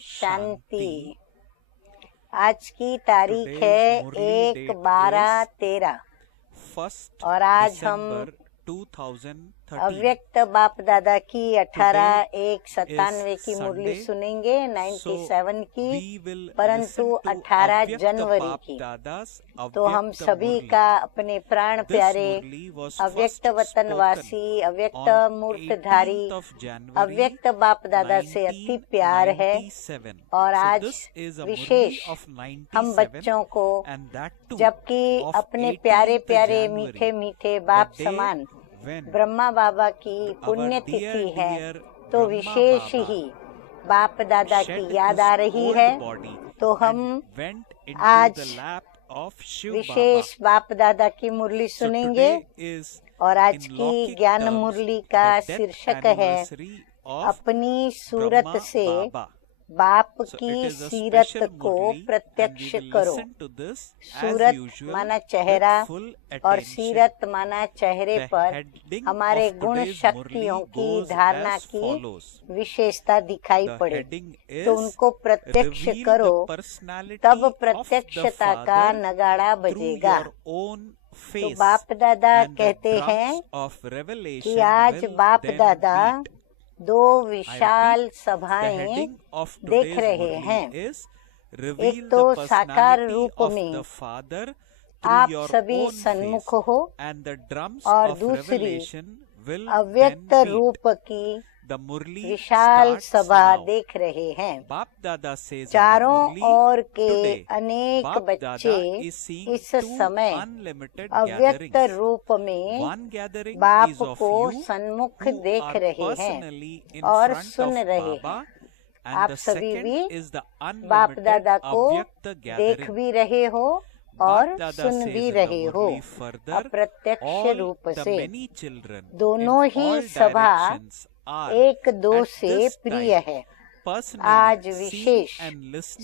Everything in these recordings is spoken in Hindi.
शांति। आज की तारीख है 1/12/13 और आज हम 2013 अव्यक्त बाप दादा की 18/1/97 की मुरली सुनेंगे, 97 की, परंतु 18 जनवरी की। तो हम सभी का अपने प्राण प्यारे अव्यक्त वतनवासी, अव्यक्त मूर्तधारी, अव्यक्त बाप दादा से अति प्यार है। और आज विशेष हम बच्चों को, जबकि अपने प्यारे प्यारे मीठे मीठे बाप समान ब्रह्मा बाबा की पुण्यतिथि है, तो विशेष ही बाप दादा की याद आ रही है। तो हम आज विशेष बाप दादा की मुरली सुनेंगे और आज की ज्ञान मुरली का शीर्षक है अपनी सूरत से बाप की सीरत को प्रत्यक्ष करो। सूरत माना चेहरा और सीरत माना चेहरे पर हमारे गुण शक्तियों की धारणा की विशेषता दिखाई पड़े, तो उनको प्रत्यक्ष करो, तब प्रत्यक्षता का नगाड़ा बजेगा। तो बाप दादा कहते हैं कि आज बाप दादा दो विशाल सभाएं देख रहे हैं। एक तो साकार रूप में आप सभी सन्मुख हो और दूसरी अव्यक्त रूप की विशाल सभा देख रहे हैं। चारों ओर के अनेक बच्चे इस समय अव्यक्त रूप में बाप को सन्मुख देख रहे हैं और सुन रहे हैं। आप सभी भी बाप दादा को देख भी रहे हो और सुन भी रहे हो अप्रत्यक्ष रूप से। दोनों ही सभा एक दो से प्रिय है। आज विशेष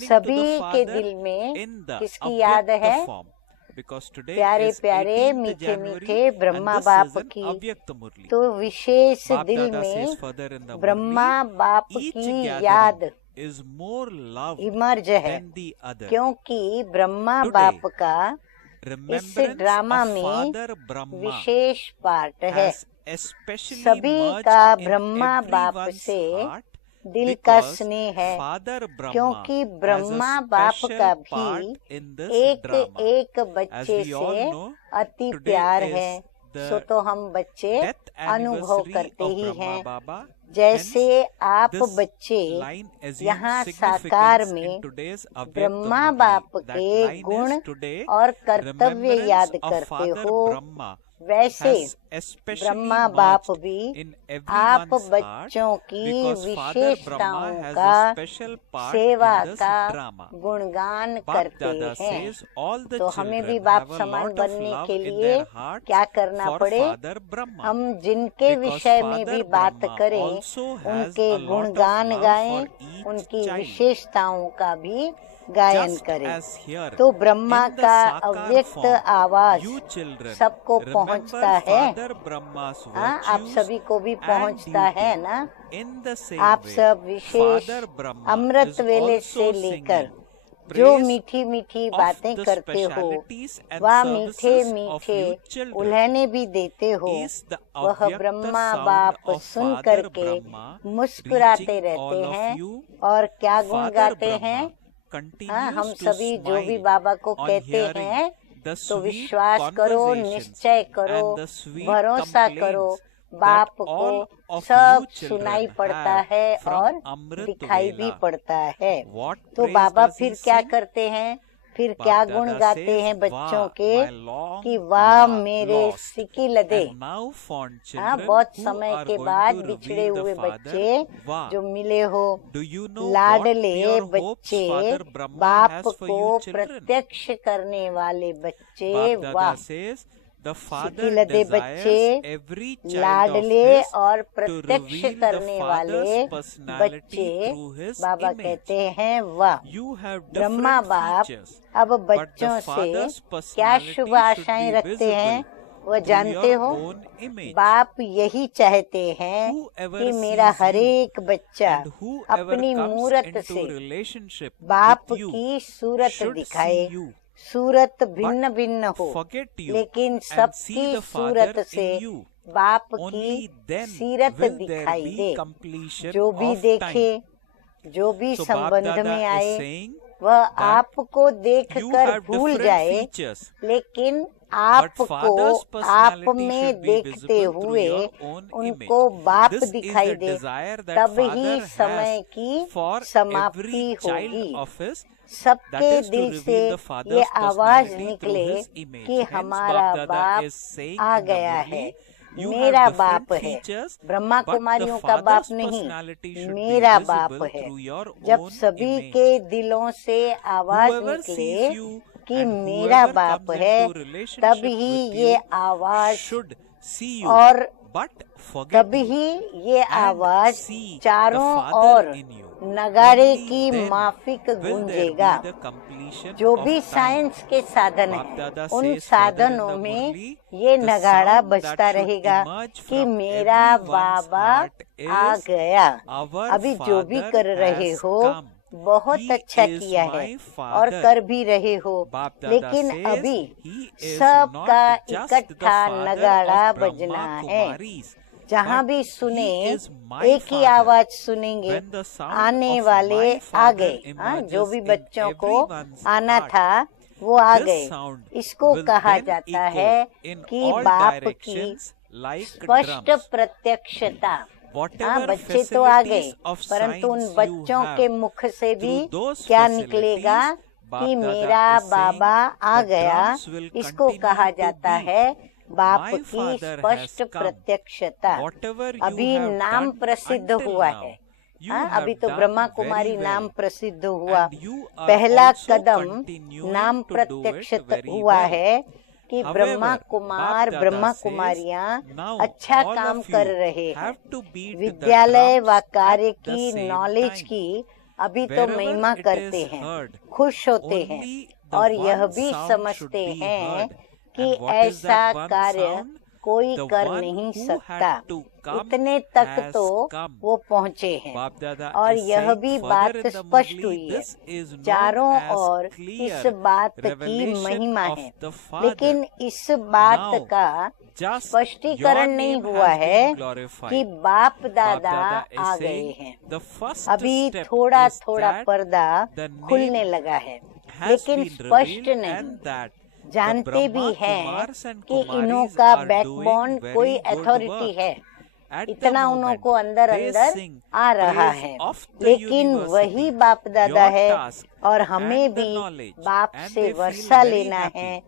सभी के दिल में किसकी याद है? प्यारे प्यारे मीठे मीठे ब्रह्मा बाप की। तो विशेष दिल में ब्रह्मा बाप की याद इमर्ज है, क्योंकि ब्रह्मा बाप का इस ड्रामा में विशेष पार्ट है। सभी का ब्रह्मा बाप से दिल का स्नेह है, क्योंकि ब्रह्मा बाप का भी एक एक बच्चे से अति प्यार है। सो तो हम बच्चे अनुभव करते ही हैं। जैसे आप बच्चे यहाँ साकार में ब्रह्मा बाप के गुण और कर्तव्य याद करते हो, वैसे ब्रह्मा बाप भी आप बच्चों की विशेषताओं का, सेवा का गुणगान करते हैं। तो हमें भी बाप समान बनने के लिए क्या करना पड़े? हम जिनके विषय में भी बात करें, उनके गुणगान गाएं, उनकी विशेषताओं का भी गायन करें। तो ब्रह्मा का अव्यक्त आवाज सबको पहुंचता है। आप सभी को भी पहुंचता है ना? आप सब विशेष अमृत वेले से लेकर जो मीठी मीठी बातें करते हो, वह मीठे मीठे उल्हने भी देते हो, वह ब्रह्मा बाप सुन करके मुस्कुराते रहते हैं। और क्या गुण गाते हैं? हम सभी जो भी बाबा को कहते हैं, तो विश्वास करो, निश्चय करो, भरोसा करो, बाप को सब सुनाई पड़ता है और दिखाई भी पड़ता है। तो बाबा फिर क्या करते हैं? फिर क्या गुण गाते हैं बच्चों के कि वाह मेरे सिकी लदे। बहुत समय के बाद बिछड़े हुए बच्चे जो मिले हो, लाडले बच्चे, बाप को प्रत्यक्ष करने वाले बच्चे, वाह सिकी लदे बच्चे, लाडले और प्रत्यक्ष करने वाले बच्चे। बाबा कहते हैं वाह। ब्रह्मा बाप अब बच्चों से क्या शुभ आशाएं रखते हैं? वह to जानते your हो, own image. बाप यही चाहते हैं Whoever कि मेरा sees हर you एक बच्चा and whoever अपनी comes मूरत into से relationship बाप with you की सूरत should दिखाए। see you, सूरत भिन्न भिन्न हो, forget you, लेकिन and see सबकी the Father सूरत से in you. बाप Only की then सीरत will there दिखाई be दे। completion जो भी of देखे, time. जो भी So Bap संबंध Dada में is आए, saying वह that आपको you देखकर have भूल different जाए, features, लेकिन but आपको Father's आप personality में should be देखते visible through हुए your own उनको image. बाप This is दिखाई the दे, desire that तब ही Father समय has की for समाप्ति every child होगी। of his, that सबके is to दिल से reveal the ये Father's आवाज personality through निकले his image. कि Hence हमारा Bap Dada बाप is saying uh in the गया है, Murli, you मेरा have बाप different है। features, ब्रह्मा but the कुमारियों का बाप Father's नहीं, personality should be मेरा बाप visible है। through your जब own सभी image. के दिलों से आवाज Whoever निकले sees you कि and मेरा whoever बाप comes है, into relationship तभी with ये you आवाज should see you, और but forget तभी you, ये and आवाज see the चारों Father ओर in you. नगाड़े Only की then माफिक will there गूंजेगा। be the completion जो of भी time. साइंस के साधन Bap हैं, Dada उन says further in साधनों the में Murli, ये the नगाड़ा sound बजता that should रहेगा emerge कि from मेरा everyone's Baba heart uh is, गया। our अभी जो भी Father कर रहे has हो come. बहुत He अच्छा is किया है my और Father. कर भी रहे हो, Bap Dada लेकिन says अभी he is सबका not just the इकट्ठा father नगाड़ा of बजना Brahma है। Kumaris, जहाँ but भी he सुने is my एक ही Father. आवाज सुनेंगे, When the sound आने of वाले my आ Father गए। हाँ, जो emerges भी in बच्चों को everyone's आना heart, था वो आ this गए। sound इसको will कहा then जाता echo है in कि all बाप की directions like स्पष्ट drums. प्रत्यक्षता। हाँ, Whatever बच्चे तो आ गए, facilities of परंतु उन science you बच्चों have, के मुख से भी through those क्या facilities, निकलेगा Bap कि Dada मेरा is saying Baba uh the गया। drums will इसको continue कहा to जाता beat. है बाप My की Father स्पष्ट has come. प्रत्यक्षता। Whatever you अभी have नाम done प्रसिद्ध until हुआ now, है। you हाँ, have अभी तो done ब्रह्मा very कुमारी well, नाम प्रसिद्ध हुआ। and you are पहला also कदम continuing नाम to do it प्रत्यक्षित very हुआ well. है कि Brahma However, Kumar Bap Dada Brahma says, कुमारियां now अच्छा all काम of कर you रहे हैं। have to beat the विद्यालय व drums कार्य at the की same नॉलेज time. की अभी तो Wherever महिमा it करते is हैं, heard, खुश होते हैं only the और यह one भी sound should समझते be हैं heard. कि And what is ऐसा that one कार्य sound? कोई The कर one नहीं who सकता। had to come इतने तक has तो come. वो पहुँचे हैं। Bap Dada और is यह saying भी further बात in the स्पष्ट Murli, हुई है, this is known चारों as ओर clear इस बात की revelation महिमा of है। the Father. लेकिन इस बात Now, का just स्पष्टीकरण your नहीं name हुआ has है been glorified. कि बाप Bap दादा Dada is आ गए saying हैं। the first अभी step थोड़ा is थोड़ा that पर्दा the खुलने name लगा है, has लेकिन been स्पष्ट revealed नहीं। and that the जानते भी Brahma हैं Kumars and कि इन्हों Kumaris का are बैकबोन doing कोई very good अथॉरिटी work. है। At the इतना उन्हों moment, को अंदर they अंदर sing आ रहा praise है, of the लेकिन university. वही बाप दादा Your है task और हमें and the भी knowledge, बाप and से they feel वर्षा very लेना happy. है।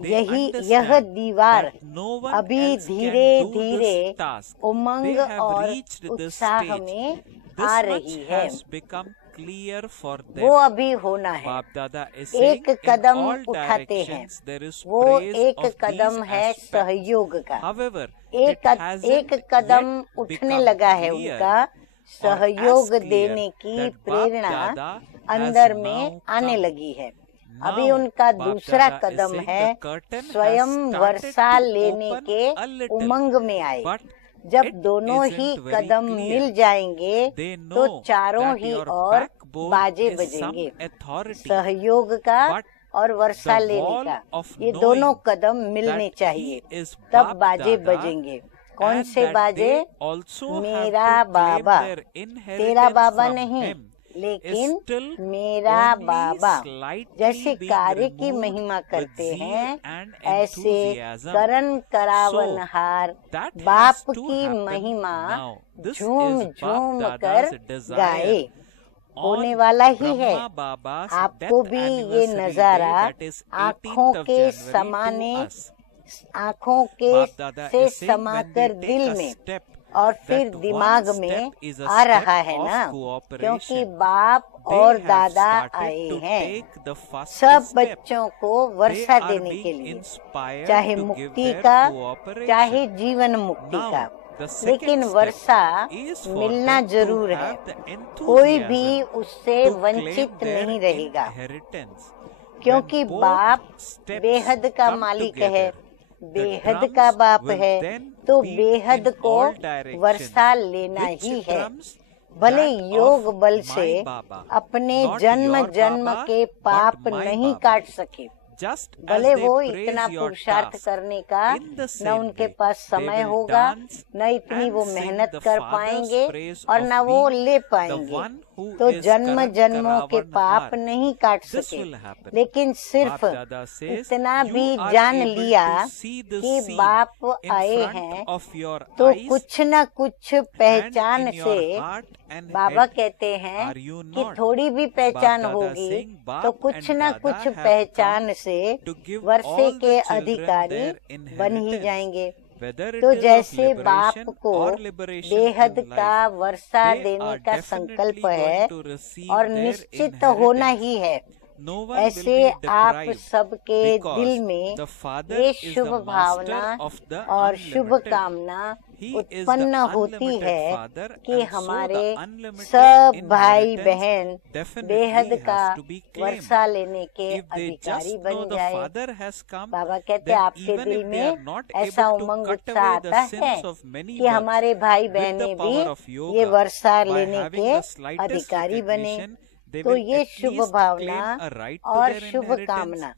They यह understand दीवार that no one अभी else can धीरे do धीरे this task. Umang They have और reached this उत्साह stage. में This आ much रही है। has become clear for them. वो अभी होना है। Bap Dada is saying एक in कदम all उठाते हैं, directions there is वो praise एक of कदम these है aspects. सहयोग का। However, एक it hasn't एक कदम yet उठने become लगा है clear उनका, or सहयोग as clear देने की that Bap प्रेरणा Dada अंदर has में now आने come. लगी है। Now, अभी उनका Bap दूसरा Dada is कदम saying है the curtain has स्वयं started वर्षा to लेने open के a little, उमंग में आए। but जब it दोनों isn't he very Kadam clear. मिल जाएंगे They तो know चारों that ही your और backbone बाजे is some बजेंगे, authority, सहयोग का but और वर्षा the लेने wall का। of ये knowing दोनों कदम मिलने that चाहिए, he is तब Bap बाजे Dada बजेंगे। कौन and से that बाजे? they also have मेरा to claim बाबा, their तेरा inheritance बाबा from नहीं, him लेकिन is still मेरा only बाबा। slightly जैसे being कार्य की removed महिमा with करते zeal हैं, and ऐसे enthusiasm. करण करावनहार That has बाप to की happen महिमा now. This झूम is Bap झूम Dada's कर desire. गाए। होने On वाला ही है। Brahma Baba's आपको death भी ये anniversary नजारा day, that is आँखों 18th of के January समाने, to us. आँखों के Bap Dada से is saying when समाकर we दिल take a में step, और फिर that दिमाग one में step is a uh step रहा है of ना, cooperation. क्योंकि बाप They और have दादा started आए to हैं take the first सब step. बच्चों को They वर्षा are देने के being लिए, inspired चाहे to give मुक्ति their का cooperation. चाहे जीवन मुक्ति Now, का। the second लेकिन step वर्षा is for मिलना them to जरूर है, have the कोई भी enthusiasm उससे to claim वंचित their नहीं रहेगा, inheritance. क्योंकि When both बाप steps बेहद का come मालिक together, है, बेहद drums का बाप will है, then तो beat बेहद in को all directions. वर्षा लेना Which ही है। drums? भले That योग of बल my से Baba. अपने Not जन्म your जन्म Baba, के but पाप my नहीं Baba. काट सके। Just as भले they वो praise इतना your पुरुषार्थ task, करने का in the न same उनके way, पास they समय will होगा, dance न इतनी and वो sing मेहनत the कर Father's पाएंगे praise और of न वो being ले the पाएंगे। one who तो is जन्म Karan जन्मों के Karavan पाप Har. नहीं काट This सके, will happen. लेकिन सिर्फ Bap Dada says, इतना you भी are जान able लिया to see the कि scene बाप in आए front हैं, of your तो eyes कुछ न कुछ and पहचान in से your heart and Baba head. कहते हैं Are you कि not? थोड़ी भी बाप पहचान दादा होगी saying, तो बाप कुछ and न दादा कुछ have पहचान come से to give वर्षे all the के children अधिकारी their बन ही inheritance. जाएंगे। Whether it तो is of जैसे बाप liberation को or liberation बेहद in का life, वर्षा they देने are का definitely संकल्प going है to receive और their निश्चित होना inheritance. ही है, No one will ऐसे be आप deprived सबके because दिल में the Father ये is Shubh the Bhavna master of the और शुभ unlimited. कामना He is the उत्पन्न होती unlimited है Father, कि and so हमारे the unlimited सब भाई inheritance बहन definitely बेहद का has to be claimed. वर्षा लेने के If they अधिकारी just बन know the जाए। Father has come, बाबा कहते then आपके even दिल if they are में not ऐसा able to उमंग cut उत्साह away the आता है sins of many कि births हमारे भाई with the बहनें भी power of ये yoga, वर्षा by लेने having के the slightest अधिकारी बने, recognition, they तो will ये at Shubh least Bhavna claim a right to और their शुभ inheritance. कामना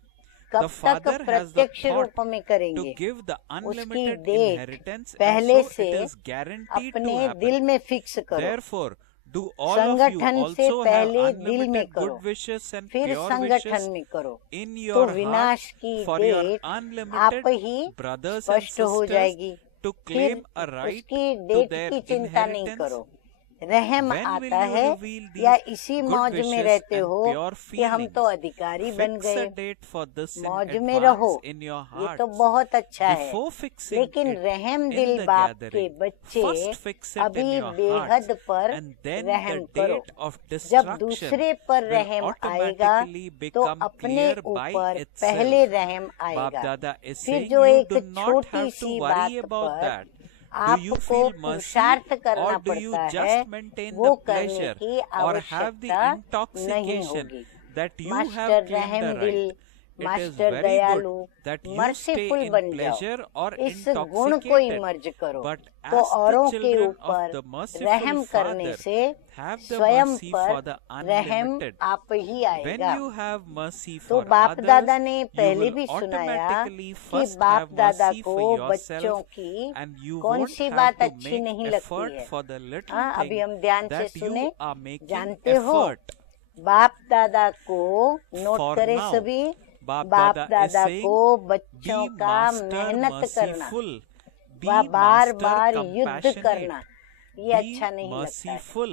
The कब तक Father has the प्रत्यक्ष thought रूप में to करेंगे, give the उसकी unlimited डेट inheritance, and पहले so से it is guaranteed to अपने happen. दिल में फिक्स करो। Therefore, do all of you संगठन से also have पहले दिल में unlimited करो, good wishes and फिर pure संगठन wishes में करो, in तो your heart विनाश की for your डेट आप unlimited ही brothers and स्पष्ट हो sisters जाएगी। to फिर claim a right उसकी to डेट their की चिंता नहीं inheritance? करो। रहम When will आता you है reveal या these इसी good मौज में wishes रहते and हो pure कि हम तो feelings? अधिकारी बन Fix a गए। date for this in मौज में रहो, advance in your ये hearts. तो बहुत अच्छा है, Before fixing लेकिन it रहम in दिल the बाप के gathering, बच्चे first fix it in अभी your बेहद hearts, पर and then रहम the करो। date of जब destruction दूसरे पर will रहम आएगा automatically तो become अपने clear by ऊपर itself. पहले रहम Bap आएगा। Dada is फिर saying जो you एक do not छोटी have to सी worry बात about पर that. Do you आपको feel mercy पुरुषार्थ करना or do you पड़ता just है, maintain वो the करने pleasure की or have the आवश्यकता नहीं intoxication होगी। that you have master claimed रहम the दिल, right? It is master very दयालु, good that you stay merciful in बन जाओ। pleasure or इस गुण को इमर्ज intoxicated, करो, but तो as औरों the के children ऊपर of the merciful रहम करने Father से have the स्वयं mercy पर for the रहम unlimited. आप ही When आएगा। you have mercy तो for बाप others, दादा ने you पहले will भी सुनाया automatically कि first बाप have दादा mercy को for बच्चों yourself, की and you कौन won't सी have बात to अच्छी make नहीं लगती effort है। for the little हाँ, अभी thing हम ध्यान से that you सुने। are making जानते हो, effort. बाप दादा को नोट For करे now, सभी, बाप बाप दादा is दादा saying, को be बच्चों का master मेहनत करना merciful, be व बार master बार युद्ध compassionate, करना ये be अच्छा नहीं लगता है, merciful.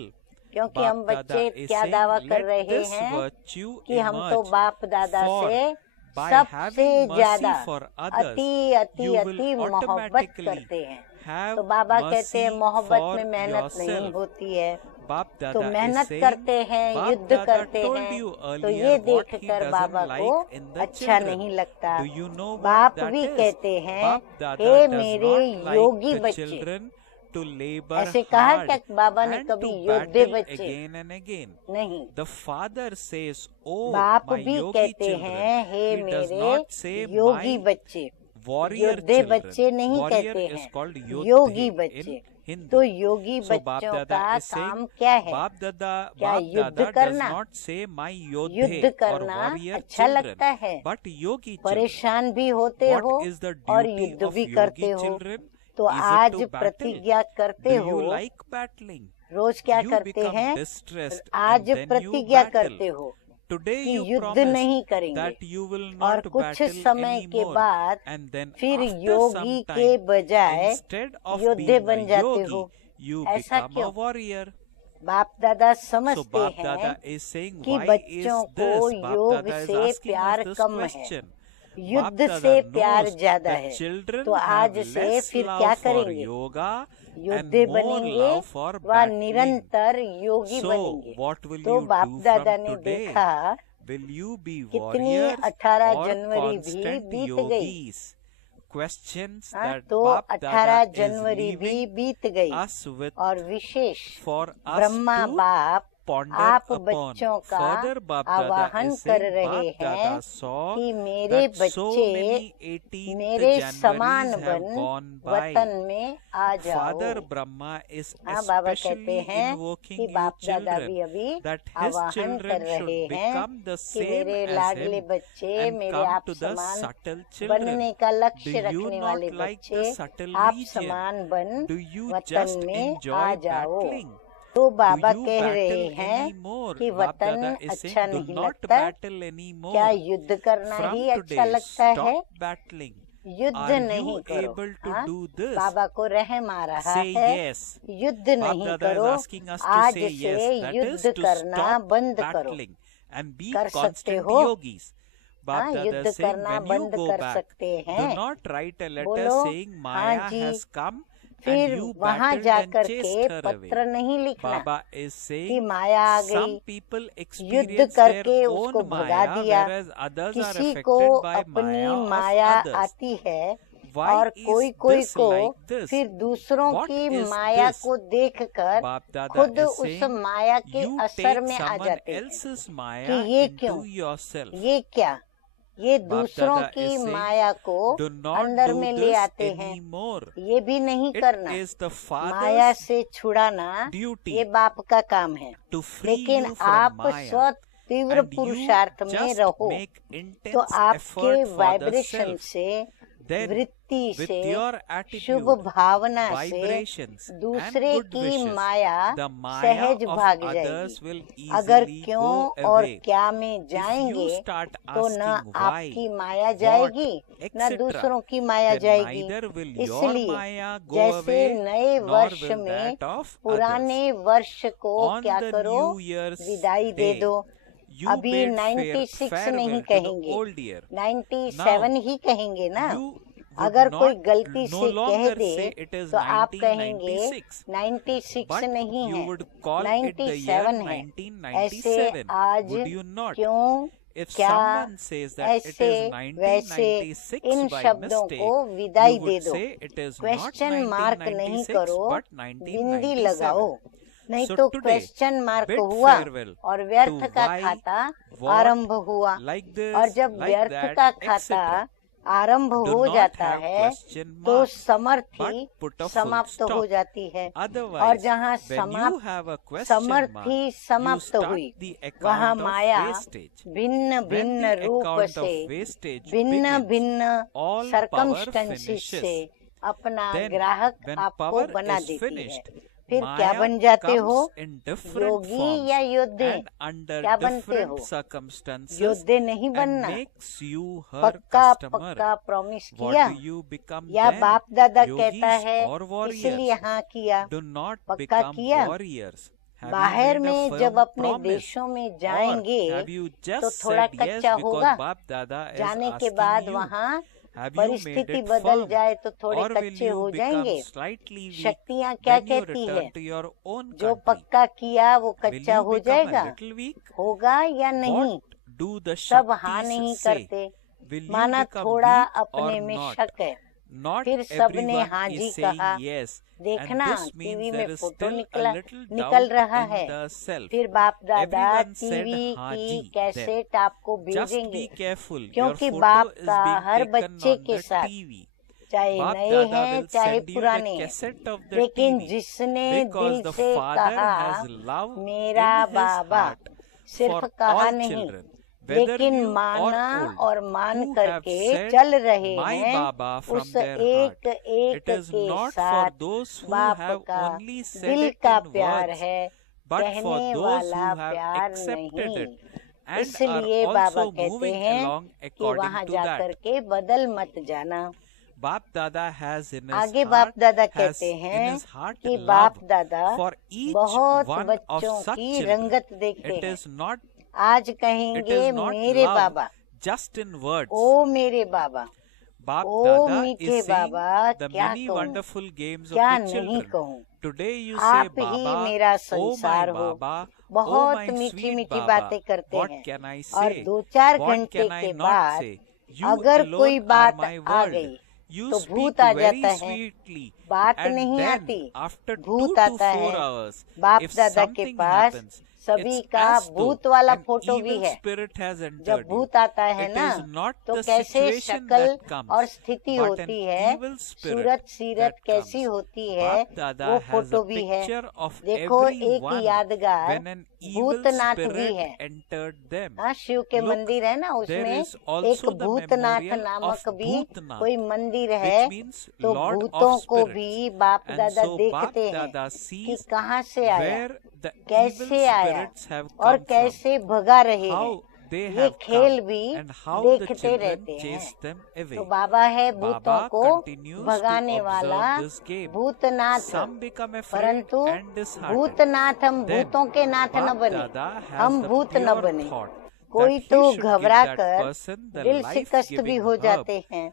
क्योंकि हम बाप दादा बच्चे is क्या saying, दावा कर let रहे this हैं virtue कि हम तो emerge, बाप दादा for से by सबसे having mercy ज्यादा for others, अति अति you will अति मोहब्बत automatically करते हैं। have तो बाबा कहते हैं mercy मोहब्बत for में मेहनत नहीं yourself. होती है, बाप तो दादा is मेहनत saying, करते हैं, बाप युद्ध दादा करते told हैं, you तो earlier ये what he देखकर doesn't बाबा को like in the अच्छा children. नहीं लगता। Do you know what बाप that भी is? कहते हैं, बाप दादा हे does मेरे not like योगी the बच्चे। children to labor ऐसे कहा hard क्या बाबा ने and कभी to योद्धे battle बच्चे? again and again. नहीं, The father says, "Oh, बाप my भी yogi कहते children." हैं, हे He does मेरे not say योगी my बच्चे। warrior योद्धे children. बच्चे नहीं Warrior कहते is हैं, called योगी yodhe बच्चे। in Hindi. तो योगी So Bap बच्चों Dada का is saying, काम क्या है? Bap Dada क्या युद्ध does करना? not say my युद्ध yodhe or करना warrior अच्छा children, लगता है, but yogi children. परेशान भी होते हो What is the और duty युद्ध of भी yogi करते हो। children? तो Is it आज to battle? प्रतिज्ञा करते Do you हो, like battling? रोज क्या You करते become हैं? distressed आज and then you प्रतिज्ञा battle. करते हो Today कि you युद्ध promise नहीं करेंगे, that you will और not कुछ battle समय के anymore, बाद and then फिर after योगी some के time, बजाय instead of योद्धे being बन a जाते yogi, हो। you ऐसा become क्यों? a warrior. बाप दादा So समझते Bap हैं Dada is saying, कि why is बच्चों को this? Bap योग Dada is से asking प्यार us this कम है, question. युद्ध Bap Dada से प्यार knows ज्यादा that है। children तो आज have से less फिर love क्या for करेंगे? yoga and योद्धे more बनेंगे love for व battling. निरंतर योगी So बनेंगे। what will तो you बाप do दादा from ने today? देखा Will you be कितनी warriors 18 or जनवरी भी constant बीत गई। yogis? Questions हाँ, that तो Bap 18 Dada is जनवरी भी leaving बीत गई us with और विशेष for us ब्रह्मा to बाप ponder आप upon. बच्चों का Further, Bap Dada आवाहन is कर saying, रहे Bap Dada हैं saw कि मेरे that so बच्चे many 18th मेरे समान Januaries have बन gone वतन by. में आ जाओ। Father Brahma is हाँ, बाबा कहते especially हैं invoking कि you बाप दादा भी children अभी that his आवाहन कर children रहे should हैं become the कि same मेरे as लाडले him बच्चे and मेरे come आप to the समान subtle children. बनने का Do लक्ष्य you रखने not वाले like the बच्चे subtle आप region? समान बन Do you वतन just में आ enjoy जाओ। battling? तो Do बाबा you कह रहे battle हैं anymore? कि Bap वतन Dada is अच्छा saying, do नहीं not लगता, battle anymore. क्या युद्ध करना From ही अच्छा today, लगता है? stop battling. युद्ध Are नहीं you करो। able to हाँ? do this? बाबा को रहम आ रहा Say है, yes. युद्ध Bap नहीं Dada is करो, asking us to आज say से yes. That is युद्ध to करना stop बंद करो। battling and be कर सकते constant हो? yogis. Bap हाँ, Dada युद्ध is saying, करना when you बंद go कर back, सकते do हैं। not write a letter बोलो, saying हाँ Maya जी। has come फिर and you वहाँ battled जा and कर chased के her away. पत्र नहीं लिखना Baba is कि saying माया आ some गई, people युद्ध experience करके their उसको own भगा Maya, दिया। whereas others are किसी को affected by अपनी Maya माया of others. आती है Why और is कोई this को like this? फिर दूसरों What की is माया this? को देखकर Bap Dada खुद is उस saying, माया के you असर take में आ someone जाते हैं else's कि Maya ये into क्यों, yourself. ये क्या, ये Bap दूसरों Dada की is saying, माया को do not अंदर do में ले this आते हैं। anymore. ये भी नहीं It करना। is the माया Father's से छुड़ाना duty ये बाप का काम है, to free लेकिन you from आप Maya. स्व तीव्र And you पुरुषार्थ में just रहो make तो intense आपके effort for the vibration self. से, Then, वृत्ति with से, your शुभ attitude, भावना से vibrations, दूसरे and good की wishes, माया the Maya सहज of भाग others जाएगी। will अगर easily क्यों go और away. क्या में If you जाएंगे start तो न asking आपकी why, माया what, जाएगी न etc., दूसरों की माया then जाएगी। neither will your इसलिए Maya go जैसे away, नए nor वर्ष will में that of पुराने others. वर्ष को On क्या the करो, New Year's विदाई दे day, दो। you अभी bid 96 farewell नहीं to the कहेंगे, old year. 97 ही कहेंगे ना। You अगर would कोई not गलती no से कह longer they say it is तो आप कहेंगे 1996, 96 but नहीं you है, would call it the year 97 है। ऐसे 1997. आज Would you not? क्यों, If क्या, someone says that it ऐसे is वैसे 1996 इन by शब्दों mistake, को विदाई you दे would दो। say it is not question mark नहीं 1996 करो, but बिंदी लगाओ, 1997. नहीं So तो today, क्वेश्चन मार्क bid हुआ farewell और व्यर्थ to का why, खाता what, आरंभ हुआ। like this, और जब like व्यर्थ that, का खाता etc. आरंभ Do हो not जाता have है question तो mark, समर्थी but put a full समाप्त हो stop. जाती है। और Otherwise, जहाँ when you have a question mark, समर्थी you समाप्त start हुई, the वहाँ account of माया wastage. भिन्न When भिन्न the रूप account से, of wastage भिन्न begins, भिन्न all power सरकमस्टेंसेस finishes. से अपना Then, ग्राहक when आपको power बना is देती है। finished, फिर क्या Maya बन जाते हो, comes in different Yogi forms या योद्धे? and under क्या बनते different हो, circumstances योद्धे नहीं and बनना। makes you her पक्का customer. पक्का प्रॉमिस What किया do you become या then? बाप दादा Yogis कहता है or warriors? इसलिए हाँ किया। Do not पक्का become किया। warriors. Have बाहर you made a में firm जब अपने promise? देशों में Or जाएंगे have you just तो थोड़ा said yes कच्चा because होगा, Bap Dada is जाने के asking बाद you? वहाँ Have you made परिस्थिति it बदल firm? जाए तो थोड़े Or will कच्चे you हो become जाएंगे। slightly weak शक्तियाँ क्या when you कहती return है, to your own जो country? पक्का किया वो Will कच्चा you हो become जाएगा, a little weak? होगा या नहीं। What do the सब हाँ नहीं Shaktis say? करते, Will you माना become थोड़ा weak अपने or में not? शक है। Not फिर सबने everyone हाँ is जी saying कहा। yes, देखना and this टीवी means में there is photo still a निकल little रहा doubt है। in the self. फिर बाप दादा Everyone said टीवी हाँ की जी कैसेट आपको Just भेजेंगे, be careful. Your क्योंकि photo बाप is का being हर taken बच्चे on के the साथ, TV. चाहे Bap नए Dada हैं will चाहे send you the पुराने हैं, cassette of the लेकिन TV जिसने because दिल the से father कहा has love मेरा in his बाबा, heart सिर्फ for कहा all नहीं, children, whether लेकिन new or माना old, और मान who have करके said चल रहे my हैं Baba from उस their एक heart. एक It is के not for साथ। those who बाप have का only said दिल it का in प्यार words, है, but for कहने those वाला who have प्यार accepted नहीं। it and इसलिए are बाबा also कहते moving हैं along कि according वहाँ to जाकर that. के बदल मत जाना। Bap Dada has in his आगे heart, बाप दादा has कहते in हैं his heart कि love बाप दादा for each बहुत one of बच्चों such की children. रंगत देखते It हैं। is not आज It कहेंगे is not मेरे love Baba, just in words. ओ मेरे बाबा, Bap ओ Dada मीठे is saying बाबा, the क्या many कहूँ, wonderful games of क्या the नहीं children. कहूँ। Today you आप say ही Baba, मेरा oh my संसार हो। Baba, oh बहुत my मीठी sweet मीठी Baba. बातें करते What हैं can I और say? 2-4 What घंटे can I के not बाद say? You अगर alone कोई are बात my आ world. गई You तो speak भूत आ very जाता है, sweetly, बात and नहीं then आती, after 2 भूत to आता 4 है। hours, बाप if दादा के something पास happens, सभी it's का as though भूत वाला an फोटो भी evil है। spirit has जब entered you. भूत आता है It ना is not तो the कैसे situation शक्ल that comes, और स्थिति but होती an है, evil spirit सूरत सीरत that कैसी comes. होती है, Bap Dada वो has फोटो a भी है। picture of देखो एक everyone यादगार when an evil भूतनाथ भी spirit है। entered them. हाँ, शिव के Look, मंदिर है ना, there उसमें is also एक the भूतनाथ memorial नामक of भी Bhutnath, कोई मंदिर है। which means तो Lord भूतों of को Spirits. भी बाप And दादा so देखते Bap हैं Dada कि sees कहाँ से आया, where the evil कैसे आया spirits have और come from, कैसे भगा रहे हैं। how they ये have खेल come, भी and how the देखते children रहते हैं। chase them away. तो बाबा है भूतों Baba को continues to भगाने वाला observe this game. Bhootnath. Some become afraid परंतु and disheartened. भूतनाथ हम Then भूतों के नाथ न Bap बने, Dada has हम the भूत न pure बने। thought कोई that he तो should घबरा give that कर person the दिल शिकस्त भी life-giving हो herb जाते हैं।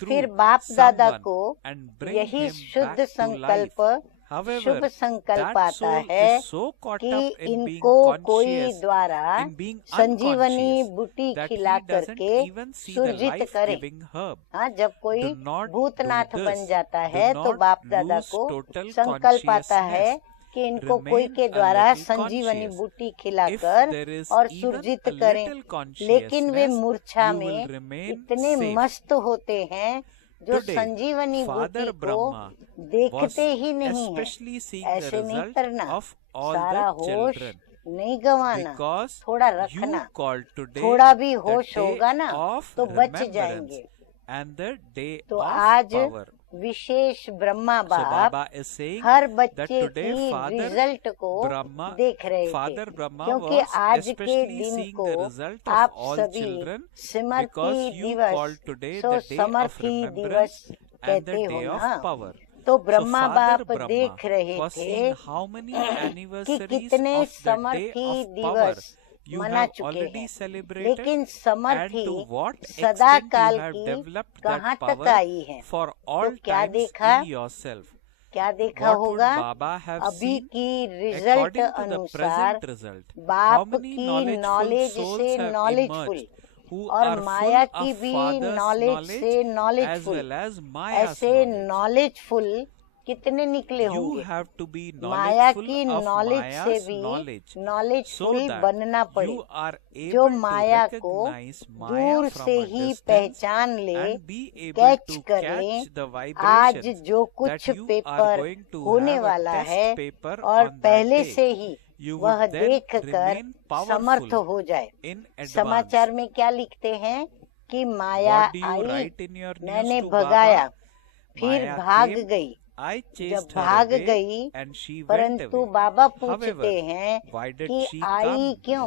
through फिर बाप दादा someone को and bring यही him शुद्ध back to संकल्प life. However, शुभ संकल्प that आता soul है is so caught कि up in being इनको कोई conscious, द्वारा in being संजीवनी unconscious, बूटी that खिला he doesn't करके even see the सुरजित करे। life-giving herb. हाँ, जब कोई Do not भूतनाथ do बन this. जाता Do है तो not बाप दादा lose को total संकल्प आता है consciousness. कि इनको कोई Remain के a द्वारा little संजीवनी conscious. बूटी If खिलाकर there is और even सुरजित a करें, little लेकिन वे consciousness, मूर्छा you will में remain इतने safe. मस्त होते हैं जो Today, संजीवनी Father बूटी को Brahma देखते was ही नहीं है। especially seeing the ऐसे नहीं result करना, of all सारा the होश children, नहीं गंवाना, because थोड़ा you रखना। called today थोड़ा भी the होश day होगा ना of तो बच remembrance जाएंगे। and the day तो of आज power. विशेष ब्रह्मा So बाप Baba is saying her that बच्चे today की Father रिजल्ट को Brahma, देख रहे Father थे, Brahma क्योंकि was आज के especially दिन seeing को the result of आप all सभी children समर्थी because you दिवस called today so the day of समर्थी दिवस remembrance and the कहते हो day of ना। power. तो So ब्रह्मा Father बाप Brahma देख रहे was थे seeing how many कि anniversaries कितने of the day समर्थी of power दिवस you मना have चुके already हैं, celebrated, लेकिन and समर्थी to what सदा extent you काल have की developed कहाँ that तक power आई है। for तो all क्या times देखा, in yourself. क्या देखा What would होगा, Baba have अभी seen? की रिजल्ट According to the अनुसार present result, how बाप many की knowledgeful नॉलेज souls से have नॉलेजफुल emerged who और are माया full की of भी Father's नॉलेज knowledge से as knowledgeful. well as Maya's ऐसे knowledge. नॉलेजफुल कितने निकले You होंगे। have to be Maya knowledgeful की of नॉलेज से Maya's भी knowledge so नॉलेजफुल that बनना पड़े, you are जो able to माया को recognize Maya दूर from से a ही distance पहचान ले, and be able catch to कर ले। catch the आज vibrations जो that कुछ you are paper going to होने have a वाला test है paper और on that पहले day. से ही You वह would then देख कर remain समर्थ powerful हो जाए। in advance. समाचार में क्या लिखते हैं कि माया What do you I, write in your news मैंने to भगाया, Baba? फिर Maya भाग came, गई। I जब chased her भाग away गई, and she went परंतु away. बाबा However, पूछते हैं why did कि she आई come? क्यों।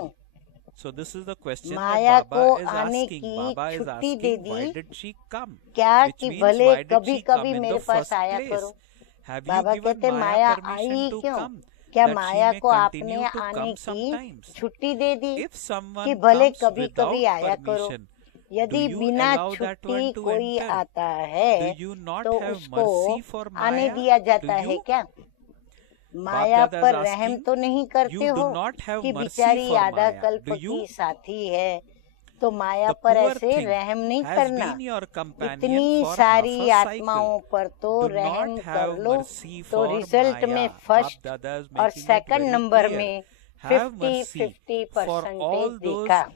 So this is the question Maya that Baba को is आने asking. की Baba is छुट्टी दे asking, why the did she come? क्या, Which कि means, भले why did कभी she come कभी in मेरे the पास first आया place? करो। Have बाबा you given कहते माया Maya आई permission to क्यों, come? क्या That she माया may को आपने continue to आने come की sometimes. छुट्टी दे दी If someone कि भले comes कभी कभी without आया करो। permission, do यदि you बिना allow that छुट्टी one to कोई enter? आता है Do you not तो have उसको mercy for आने Maya? दिया जाता Do है you? क्या। माया Dada is पर asking, रहम तो नहीं करते you do हो not have कि mercy बेचारी for आधा Maya. कल्प Do you? की साथी है, तो माया The पर poor ऐसे thing रहम नहीं has करना। been your companion इतनी for सारी half a आत्माओं cycle. पर तो Do रहम not कर have लो, mercy तो for रिजल्ट में Maya. First Bap Dada is और making it second very number clear. में Have 50-50 mercy for percentage all those देखा।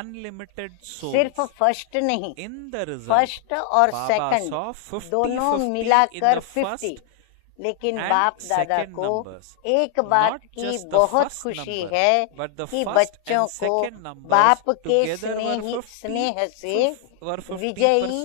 unlimited सिर्फ souls. फर्स्ट नहीं, In the result, फर्स्ट और Baba सेकंड saw 50-50 दोनों in मिलाकर the 50। first लेकिन and बाप दादा second को numbers. एक बात Not की just the बहुत first खुशी number, है but the कि first बच्चों and को second numbers बाप के together were स्नेह से 50%. विजयी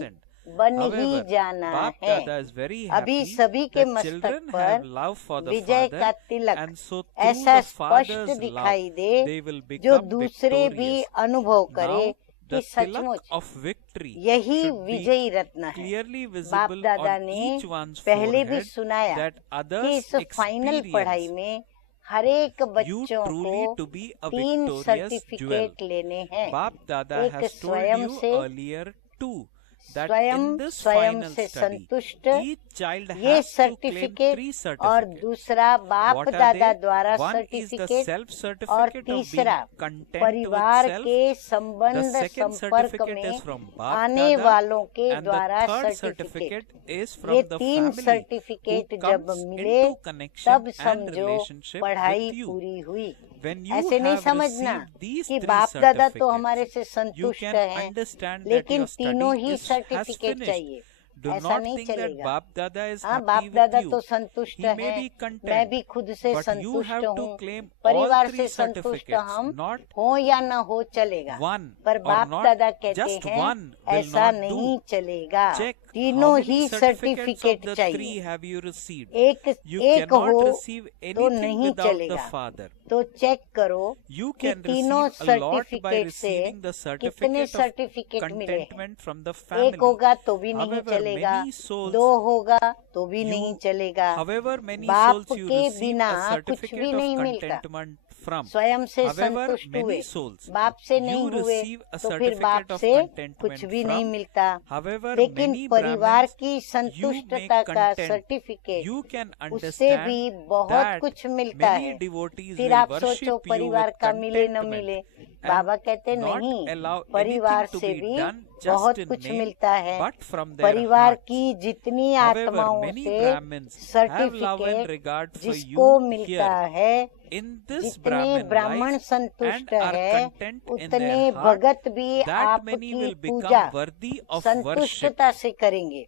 बन ही However, जाना Bap है। Dada is very अभी happी सभी के that मस्तक children पर have love for the Vijay father, का तिलक and so through ऐसा the स्पष्ट father's दिखाई love, दे they will जो become दूसरे भी victorious. अनुभव करे Now, कि the tilak सचमुच of victory यही should be विजयी रत्न है। clearly बाप visible दादा on ने each one's पहले भी forehead सुनाया that कि others इस फाइनल पढ़ाई experience. में हरेक You बच्चों truly को to be a 3 victorious jewel. Certificate लेने हैं। Bap Dada एक has told स्वयं you से earlier too that स्वयं in this स्वयं final से study, संतुष्ट each child ये has to claim 3 सर्टिफिकेट और certificates. दूसरा बाप What are दादा they? द्वारा One is the सर्टिफिकेट और self-certificate of being तीसरा content with परिवार self. के The संबंध second संपर्क certificate में is from Bap आने Dada, वालों के and the द्वारा third सर्टिफिकेट। certificate is ये from the 3 family who certificate जब comes मिले into connection तब and समझो relationship पढ़ाई with you. पूरी हुई। When you ऐसे नहीं have समझना received these कि three बाप दादा तो certificates, हमारे से you संतुष्ट can हैं, understand that लेकिन your तीनों study he has certificate finished. चाहिए। Do ऐसा not नहीं think that चलेगा। Bap Dada is हाँ, happy बाप with दादा you. तो संतुष्ट He may हैं, be मैं content, भी खुद से but you संतुष्ट have to हूँ। claim all परिवार three से संतुष्ट certificates, हम not हो या न हो चलेगा, one पर or बाप not दादा कहते just हैं one will ऐसा not नहीं do. चलेगा। Check how तीनों many he certificates of certificate the चाहिए। three have you received. एक You हो cannot receive तो anything नहीं without the चलेगा। Father. तो चेक करो You कि can तीनों receive a lot by certificate से receiving the कितने certificate of सर्टिफिकेट मिले हैं। contentment from the एक family. होगा तो भी नहीं However, चलेगा, many souls दो होगा तो भी you- नहीं चलेगा। However many बाप souls you के receive बिना a कुछ भी certificate नहीं of मिलता। contentment from. स्वयं से However, संतुष्ट many हुए, souls बाप से you नहीं हुए receive a तो फिर बाप certificate of से contentment कुछ भी नहीं from. मिलता। However, लेकिन many परिवार Brahmins की you संतुष्टता may का content. सर्टिफिकेट You can उससे भी understand बहुत that कुछ मिलता many है। devotees फिर will आप सोचो worship you परिवार with का मिले न contentment मिले, and बाबा कहते not नहीं, allow परिवार anything to से be भी done just बहुत in कुछ name, मिलता है। but from their परिवार hearts. की जितनी However, आत्माओं many से Brahmins have love and certificate regard for जिसको you मिलता here है, in this जितने Brahmin ब्राह्मण life संतुष्ट and are है content in उतने their heart, भगत भी that many आपकी will Puja become worthy of worship. संतुष्टता से करेंगे,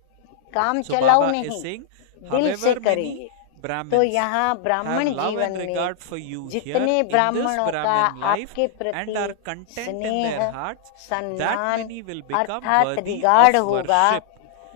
काम So चलाओ Baba नहीं, is saying, दिल से however करेंगे। many तो Brahmins यहाँ have ब्राह्मण love जीवन and में regard for you here जितने in this ब्राह्मणों का Brahmin life आपके and प्रति are content in स्नेह, their hearts, that सम्मान many will become अर्थात worthy रिगार्ड of होगा, worship.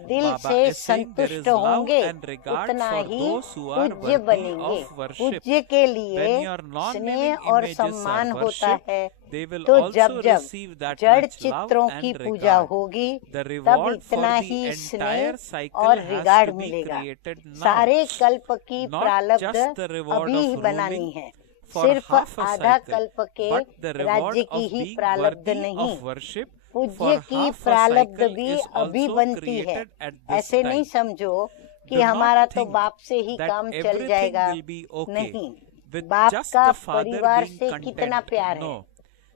दिल Baba से is saying there is संतुष्ट love होंगे, and regard उतना for he those who are पूज्य worthy बनेंगे। of worship. पूज्य के लिए When your non-living स्नेह और images सम्मान are होता worshipped, है, they will तो also जब जब receive that जड़ much love चित्रों की and पूजा regard. होगी The तब reward for इतना the ही entire स्नेह cycle और has रिगार्ड to be मिलेगा। created now. सारे कल्प की Not प्रारब्ध just the reward अभी of ही बनानी ruling है, for सिर्फ half a आधा cycle, कल्प के but the reward राज्य की of ही being प्रारब्ध worthy नहीं। of worship पूज्य for की half a प्रारब्ध cycle भी is अभी also बनती है। created at this ऐसे नहीं time. समझो कि Do not हमारा तो think बाप से ही that काम चल everything जाएगा, will be okay नहीं। with बाप just का the father परिवार being से कितना content. प्यार है, No.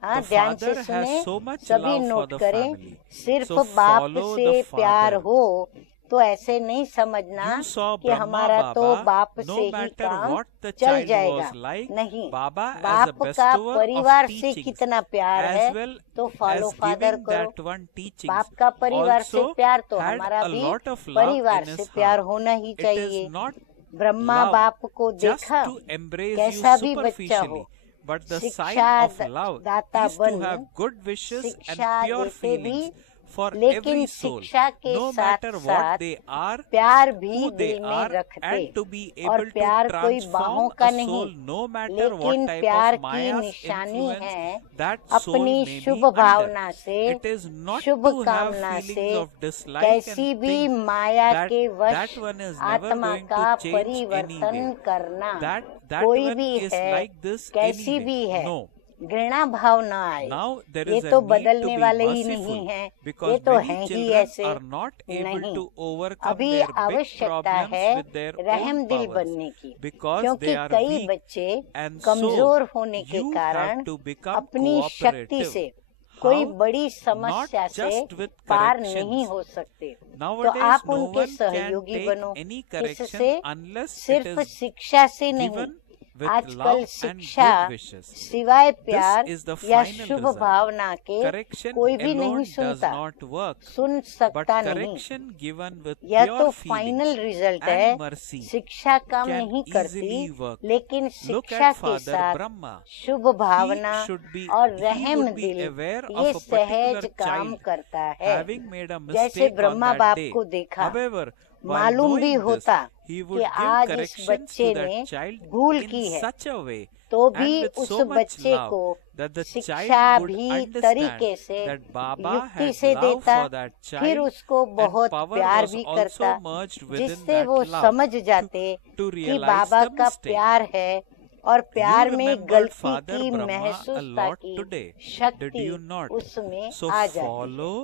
हाँ The ध्यान से father सुने, has so much सभी love for नोट the करें। family. सिर्फ So बाप follow से the प्यार father. हो तो ऐसे नहीं समझना You saw कि Brahma हमारा तो Baba, बाप no से ही matter काम what the चल child जाएगा, was like, नहीं। Baba as a बाप का bestower परिवार of से teachings, कितना प्यार as है well तो फॉलो as फादर giving करो। that one teachings, बाप का परिवार से also प्यार तो had हमारा a भी lot of love परिवार in से his प्यार heart. होना ही It चाहिए। is not ब्रह्मा love बाप को just देखा, to embrace you कैसा भी बच्चा superficially, हो, but the sign शिक्षा of love दाता is to बन have good wishes and शिक्षा pure देते भी, feelings for लेकिन every soul, शिक्षा के no साथ matter साथ what they are, प्यार भी who they दिल में are, रखते, and to be और able to प्यार कोई बाहों transform का a नहीं, soul no matter लेकिन what type प्यार of की Maya's निशानी influence है that soul अपनी may शुभ be under. भावना से, It is not Shubh to have कामना feelings से of dislike and कैसी भी think माया that के वश that one is never आत्मा going का to change परिवर्तन anyway. करना That कोई one भी is है, like this कैसी anyway. भी है, No. घृणा भाव न आए। Now there ये is a तो need बदलने to be वाले ही नहीं merciful हैं, ये because तो many हैं ही children ऐसे are not able नहीं। to overcome अभी their big आवश्यकता problems है with their रहम own दिल powers बनने की, because क्योंकि they are कई weak बच्चे and कमजोर so होने के you कारण have to become अपनी शक्ति से कोई How? बड़ी समस्या Not से just with पार corrections. नहीं हो सकते। तो Nowadays आप no उनके one can सहयोगी take बनो, any correction किससे? unless it सिर्फ is शिक्षा से नहीं, given with आजकल love and शिक्षा good wishes. सिवाय प्यार is the या final शुभ result. भावना के Correction कोई भी नहीं alone does सुनता, not work, सुन but सकता नहीं। correction given with यह pure तो feelings फाइनल रिजल्ट and है। mercy शिक्षा काम can नहीं easily करती, work. लेकिन Look शिक्षा at के Father साथ Brahma. शुभ भावना और He रहम would be दिल aware ये of a सहज particular काम child करता है। having made a जैसे mistake on ब्रह्मा that बाप day. को देखा, However, while मालूम भी knowing this, होता he कि would give आज इस corrections बच्चे to ने that child भूल की in है, such a way तो and भी with उस so much बच्चे love को that the शिक्षा child would भी understand तरीके से that Baba युक्ति had से love देता, for that फिर child उसको and बहुत power प्यार was भी also करता, merged within जिससे that वो love समझ जाते to कि realize बाबा the का mistake. प्यार है और प्यार में remembered गलती Father की Brahma a महसूसता lot की today, did शक्ति you not? उसमें So आ जाती है। follow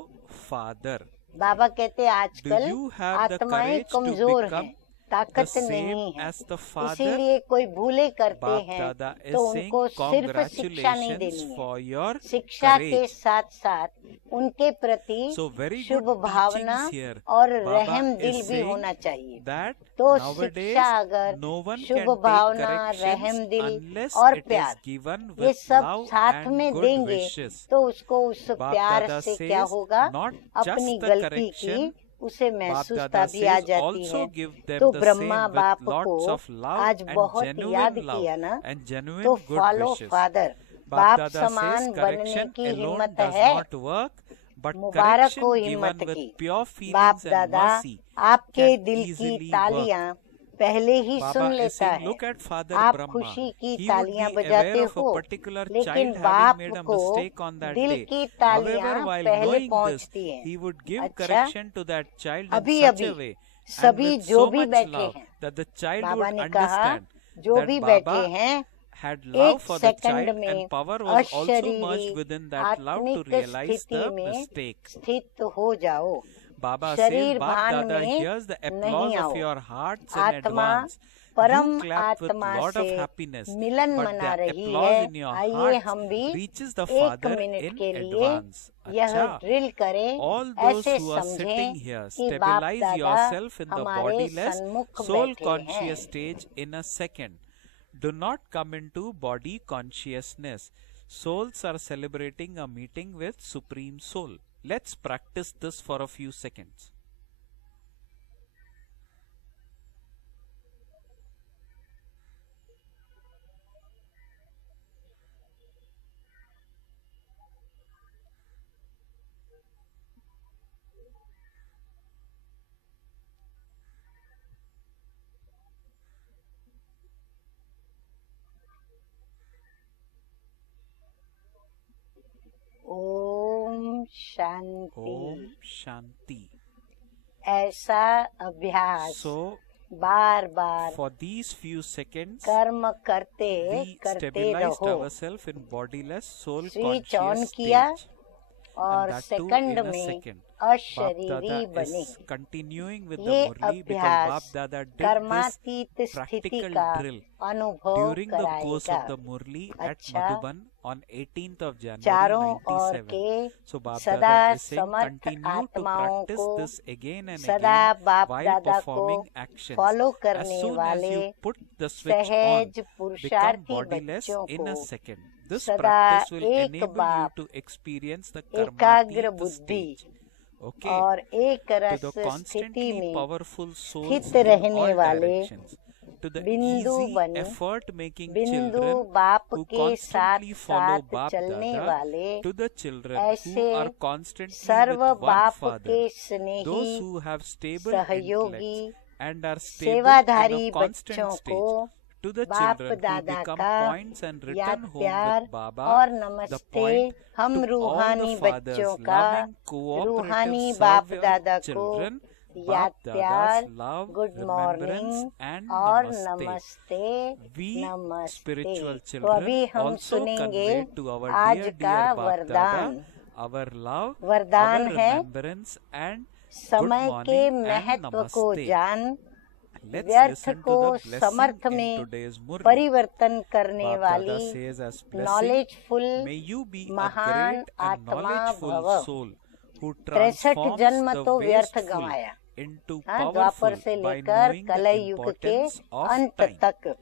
Father. बाबा कहते Do आजकल you have the आत्माएं courage to कमजोर become हैं, ताकत नहीं है। इसीलिए कोई भूले करते हैं तो उनको सिर्फ शिक्षा नहीं देनी है, शिक्षा के साथ साथ उनके प्रति शुभ भावना और रहम दिल भी होना चाहिए। तो शिक्षा अगर शुभ भावना, रहम दिल और प्यार ये सब साथ में देंगे तो उसको उस प्यार से क्या होगा, अपनी गलती की उसे महसूसता भी आ जाती है। तो ब्रह्मा बाप को आज बहुत याद किया ना, तो फॉलो फादर, बाप समान बनने की हिम्मत है, मुबारक हो हिम्मत की। बाप दादा आपके दिल की तालियां पहले ही सुन लेता है। आप खुशी की तालियां बजाते हो, लेकिन बाप को दिल की तालियां पहले पहुंचती हैं। अच्छा, अभी अभी सभी जो भी बैठे हैं, बाबा ने कहा जो भी बैठे हैं, एक सेकंड में अशरीरी आत्मिक स्थिति में स्थित हो जाओ। शरीर भान में नहीं आओ। आत्मा परम आत्मा से मिलन मना रही है। आइए हम भी 1 मिनट के लिए यह ड्रिल करें, ऐसे समझें कि बाप दादा हमारे सन्मुख बैठे हैं। Do not come into body consciousness. Souls are celebrating a meeting with Supreme Soul. Let's practice this for a few seconds. Om Shanti. Om Shanti. ऐसा अभ्यास बार बार For these few seconds, कर्म करते we करते stabilized रहो। ourselves in bodiless soul switch on conscious किया stage. और And that too second in a में second. अशरीरी Bap Dada बने। is continuing with ये the Murli because Bap अभ्यास Dada did कर्मातीत this स्थिति practical का drill अनुभव during the course कराएगा। of the Murli at अच्छा, Madhuban on 18th of January चारों ओर 97. के So Bap सदा Dada is saying Samarth continue to आत्माओं practice को this again and सदा again बाप while दादा को performing actions. फॉलो As करने soon as वाले you put the switch on, सहज become पुरुषार्थी bodiless बच्चों in a को second. This सदा practice will एक enable you बाप to experience the एकाग्र karmatit बुद्धि stage. Okay. और एक To रस the स्थिति constantly में powerful souls स्थित in रहने all वाले directions. To the बिंदु easy बने, effort making बिंदु children बाप who के साथ constantly follow साथ Bap चलने Dada. वाले, To the children ऐसे who are constantly serve with one बाप father. के Those Snehi who have stable सहयोगी intellects and are stable in सेवाधारी a constant बच्चों stage. को To the बाप children who दादा become का points and याद return home प्यार with Baba, और the नमस्ते point हम to all रूहानी the fathers, बच्चों का, loving, रूहानी cooperative, बाप servile दादा को children, याद Bap प्यार, Dada's love, good remembrance morning and और namaste. नमस्ते We नमस्ते। spiritual तो children अभी हम also सुनेंगे convey to our आज dear का dear Bap वरदान। Dada our love, वरदान our है remembrance and good समय के morning and महत्व को namaste. जान, Let's व्यर्थ listen को to the blessing Samarth in में today's Murli. परिवर्तन करने Bap Dada वाली says as blessing, knowledgeful may you be a महान great and आत्मा knowledgeफul भव। soul who 63 transforms जन्म the तो व्यर्थ wasteful गंवाया, into द्वापर powerful से by लेकर knowing the कलय युग के importance of अंत time. तक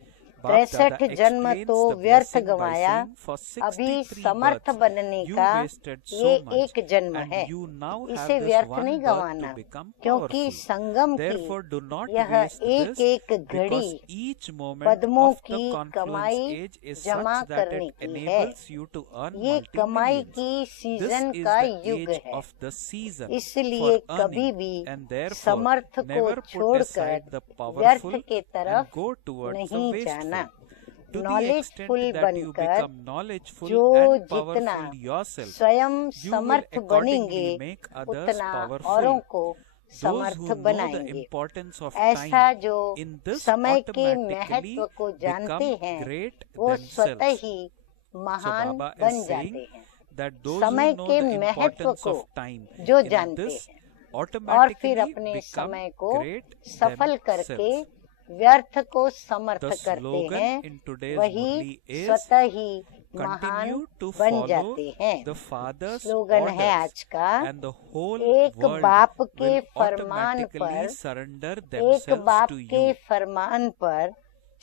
Bap 63 Dada जन्म explains तो the व्यर्थ blessing by गंवाया, saying, for अभी 63 समर्थ births बनने you का wasted so ये much, एक जन्म and है, you now have इसे this व्यर्थ one नहीं birth to गंवाना, become क्योंकि powerful. संगम Therefore, की do not यह waste एक this, एक because घड़ी each moment पद्मों of the की confluence कमाई age is जमा such that करने it की है। enables you to earn ये कमाई multi-millions. की This सीजन is का the युग age है, of the season इसलिए for कभी earning, भी and therefore समर्थ को never put छोड़कर aside the व्यर्थ powerful के and तरफ go towards the नहीं wasteful. जाना। To the knowledgeful extent that you बनकर become knowledgeful जो and जितना powerful yourself, स्वयं you will समर्थ बनेंगे accordingly make others उतना powerful. औरों को Those Samarth who know the बनाएंगे। importance of ऐसा time जो in this समय के automatically महत्व को जानते become हैं great वो स्वतः themselves. ही So महान Baba बन is जाते saying हैं। that those समय who know के the महत्व importance को of time जो in जानते this हैं और automatically फिर अपने become समय को great सफल करके themselves. व्यर्थ को समर्थ The करते slogan हैं, in today's वही Murli is स्वतः ही महान continue to बन follow जाते हैं। the Father's स्लोगन है orders आज का, and the whole एक world बाप के will फरमान automatically पर, surrender एक themselves बाप to के you. फरमान पर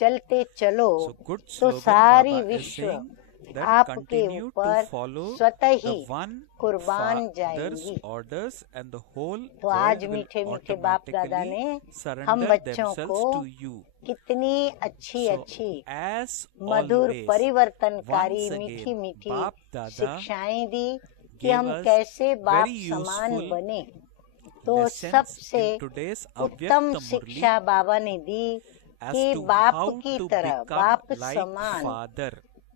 चलते चलो So good तो slogan सारी Baba is विश्व saying that आपके continue ऊपर to follow स्वतः the ही one कुर्बान Father's जाएंगी। orders and the whole तो आज world will मीठे मीठे बाप दादा automatically ने हम surrender बच्चों themselves को to you. कितनी अच्छी So, अच्छी as मधुर always, परिवर्तनकारी once मीठी again, मीठी बाप दादा शिक्षाएं दी कि gave हम us कैसे बाप very समान useful बने। तो lessons सबसे in today's उत्तम Avyakta शिक्षा Murli बाबा ने दी as कि to बाप how की to तरह, become बाप like समान, Father.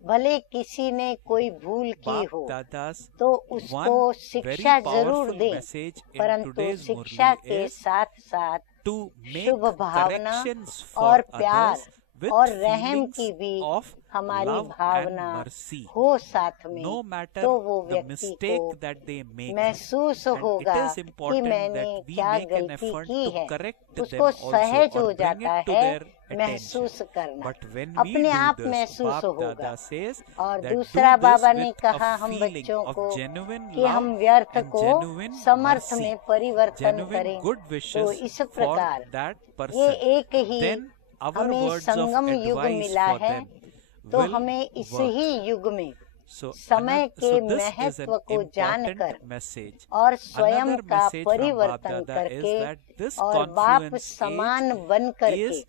भले किसी ने कोई भूल की Bap हो Dada's तो उसको one शिक्षा very जरूर powerful दें, message in परंतु today's शिक्षा Murli के is साथ साथ to make Shubh Bhavna corrections और for प्यार others with और रहम feelings की भी of हमारी love and भावना mercy. हो साथ में, No matter तो वो the व्यक्ति mistake को that they make, महसूस and होगा it is कि important मैंने that we क्या make an गलती effort की to है। correct them उसको also सहज or हो bring जाता it to है their attention. महसूस करना, But when we अपने do आप this, महसूस Bap होगा। Dada says और that दूसरा do this बाबा ने with कहा a हम feeling बच्चों of को genuine कि हम love व्यर्थ and को genuine समर्थ mercy, में परिवर्तन genuine करें। good तो wishes इस for प्रकार that ये person. एक ही Then our हमें words of संगम युग advice मिला for है, them तो will हमें इस work. ही युग में So, समय के so this is महत्व an को जानकर important message. और स्वयं Another का message from Bap परिवर्तन Dada is करके that this और बाप confluence समान age बन करके is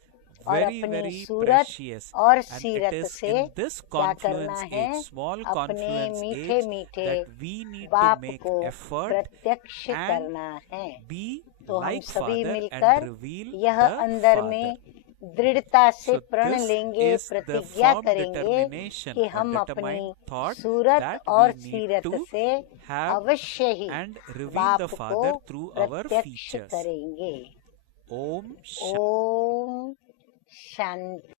और very, अपनी very सूरत precious. और And it सीरत is से in this क्या करना confluence है, age, small अपने confluence मीठे age, मीठे that we need to बाप make को effort प्रत्यक्ष and करना है। be तो हम like सभी Father मिलकर and reveal यह the अंदर Father. में दृढ़ता से So प्रण this लेंगे, is the प्रतिज्ञा firm करेंगे determination कि or हम अपनी determined thought सूरत that और we need सीरत to से have अवश्य ही and reveal बाप the को Father through our प्रत्यक्ष features. करेंगे। Om Shanti. ओम शांति।